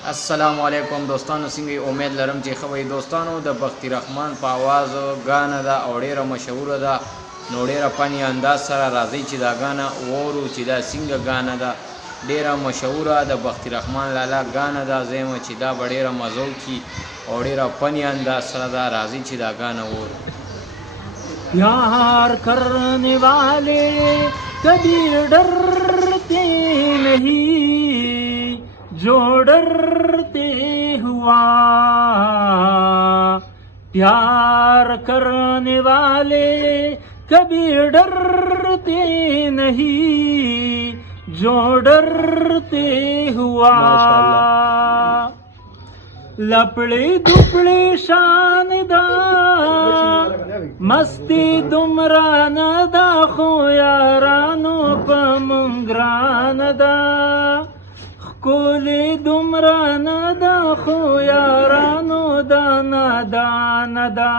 अस्सलामुअलैकुम दोस्तों, څنګه امید لرم چې خوي دوستانو د بختي رحمان په आवाज غانا دا او ډیره مشهور ده. نو ډیره پنی انداز سره راځي چې دا غانا وورو چې دا څنګه غانا ده. ډیره مشهوره د بختي رحمان لالا غانا دا زمو چې دا ډیره مزو کی او ډیره پنی انداز سره دا راځي چې دا غانا وورو. प्यार करने वाले कभी डरते नहीं, जो डरते हुआ। प्यार करने वाले कभी डरते नहीं, जो डरते हुआ। लपड़े दुपड़े शानदार मस्ती दुमरान दा खोयारानो पमंग्रान दा कोले दुमरान दा खोयारानो दाना दाना दा।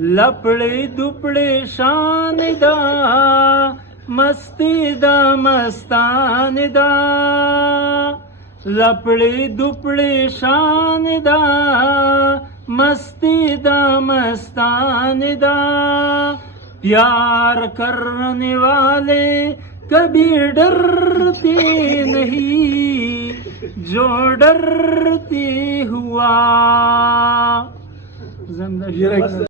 लपड़े दुपड़े शानदार मस्ती दा मस्तान दा। लपड़े दुपड़े शानदार मस्ती दा मस्तान दा। प्यार करने वाले कभी डरते नहीं, जो डरते हुआ।